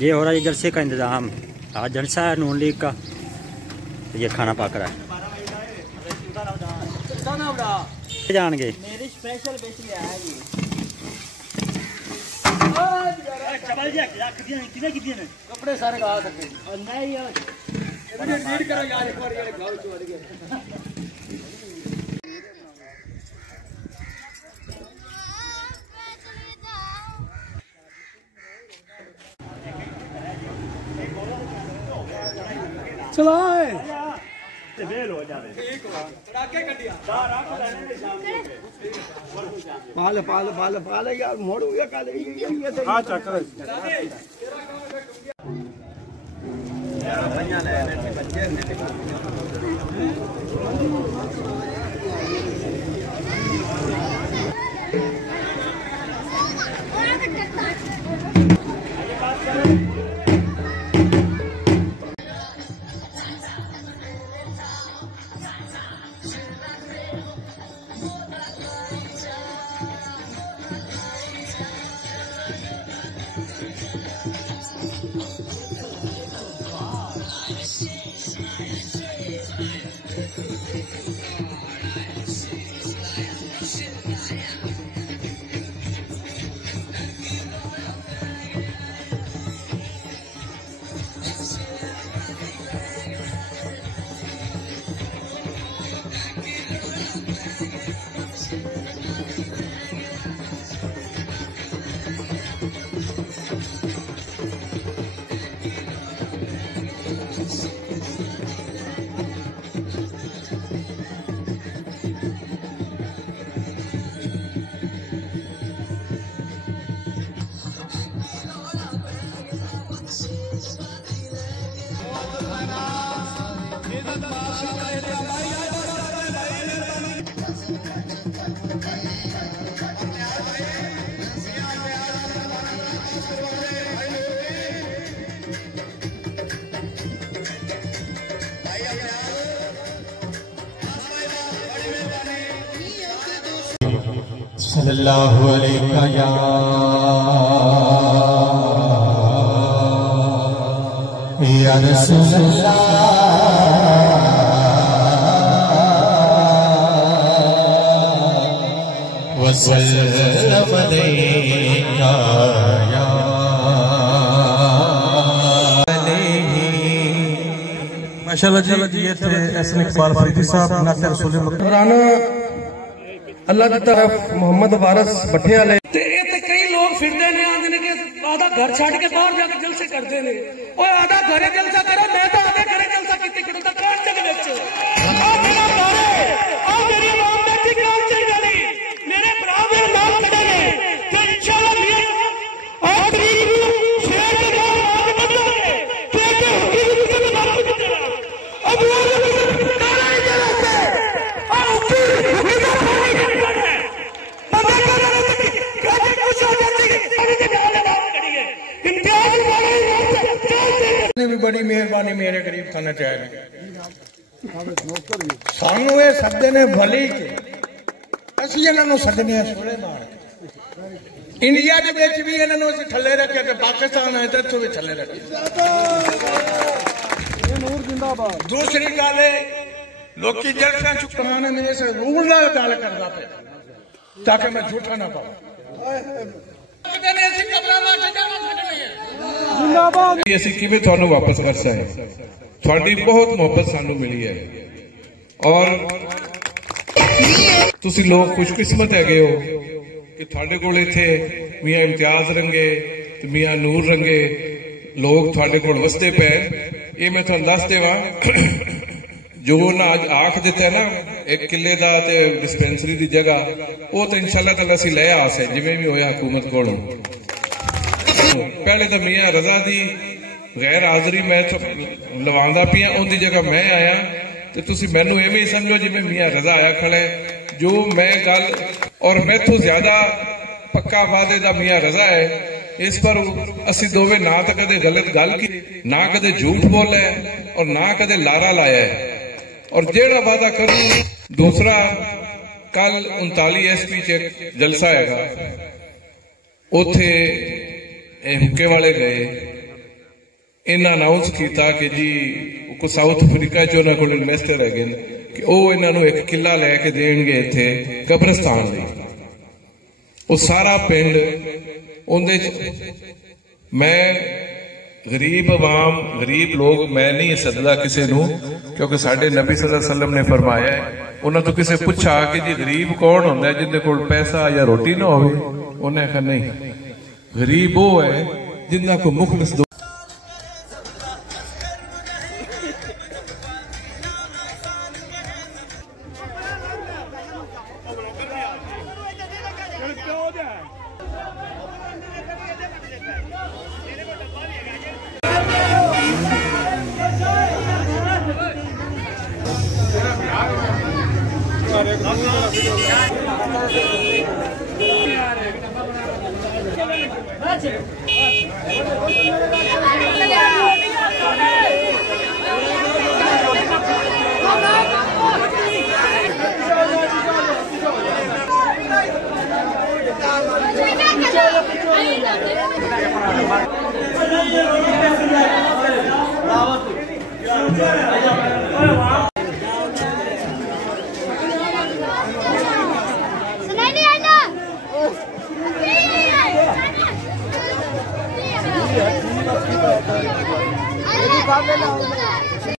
ये हो रहा है जलसे का इंतज़ाम। आज जलसा है नून लीग का, तो ये खाना पक रहा है। जाएंगे मेरी स्पेशल कपड़े सारे गा सकते नहीं यार करो यार एक बार ये गाओ छोड़ के चलाए बेल हो जावे ठीक हो राके कटिया पाल पाल पाल पाल यार मोड़ हुआ काले ये तो हां चक्कर यार बढ़िया ले बच्चे सल्लल्लाहु अलैहि या रसूलल्लाह वसल्लम अलैका या माशाल्लाह जी। ये थे एहसन इकबाल फरीदी साहब नाते रसूल राना अल्लाह की तरफ मोहम्मद वारस भट्टे वाले कई लोग फिरते ने आंदे ने कि आधा घर छड़ के बाहर जाके जलसे करते ने। ओए आधा घरे जलसा करो, मैं तो आधे घरे जलसा कितनी करूं तो कौन जग विच आ मेरा घर है आ मेरी मां बेटी कौन चल गई मेरे भरा मेरे नाल खड़े ने तो इंशाल्लाह मियां आखिरी शेर के बाद आज बदलोगे फिर तो हुकूमत के बारे में तेरा अब नारा जलसे आ भी बड़ी मेहरबानी मेरे गरीब खाना चाह रहे सानू ये सदे ने भली असि इन्हों सदने सोले मार इंडिया के भी इन्हों थले रखे तो पाकिस्तान है तो भी थले रखे। दूसरी गल लोग जलसा चुकाने मेरे से रूल ना गल करता पे ताकि मैं झूठा ना पाऊं। ਅਸੀਂ ਕਿਵੇਂ ਤੁਹਾਨੂੰ ਵਾਪਸ ਕਰ ਸਕਦੇ ਤੁਹਾਡੀ ਬਹੁਤ ਮੁਹੱਬਤ ਸਾਨੂੰ ਮਿਲੀ ਹੈ ਔਰ ਤੁਸੀਂ ਲੋਕ ਖੁਸ਼ਕਿਸਮਤ ਹੈਗੇ ਹੋ ਕਿ ਤੁਹਾਡੇ ਕੋਲ ਇੱਥੇ ਮੀਆਂ ਇਮਤਿਆਜ਼ ਰੰਗੇ ਤੇ ਮੀਆਂ ਨੂਰ ਰੰਗੇ ਲੋਕ ਤੁਹਾਡੇ ਕੋਲ ਵਸਦੇ ਪਏ। ਇਹ ਮੈਂ ਤੁਹਾਨੂੰ ਦੱਸ ਦੇਵਾਂ जो ना अज आख दिता है ना एक किले का डिस्पेंसरी की जगह वो तो इंशाल्लाह ताला असीं लै आस है जिवें भी होया हुकूमत कोलों। पहले तो मियाँ रजा की गैर हाजरी मैं लवांदा पिया उनकी जगह मैं आया तो तुसीं मैनूं इवें समझो जिवें मियाँ रजा आया खड़ा है जो मैं गल और मैथों ज्यादा पक्का वादे का मियाँ रजा है। इस पर असीं दोवें ना तो कदे गलत गल की ना कदे झूठ बोला है और ना कदे लारा लाया है और जेड़ा वादा करूं। दूसरा कल 39 SP च जलसा है उथे हुक्के वाले गए इन्हें अनाउंस किया कि जी को साउथ अफ्रीका च उन्होंने को इन्वेस्टर है कि वह इन्हों एक किला लैके देंगे इत्थे कब्रिस्तान लई। वो सारा पिंड उन्हें मैं गरीब अवाम गरीब लोग मैं नहीं सददा किसी नूं, क्योंकि साडे नबी सल्लल्लाहु अलैहि वसल्लम ने फरमाया है उन्होंने तो किसी पूछा कि जी गरीब कौन होंदा है जिंदे कोल पैसा या रोटी ना होवे, उन्हें आखा नहीं, गरीब वो है जिन्ना को मुखलिस नहीं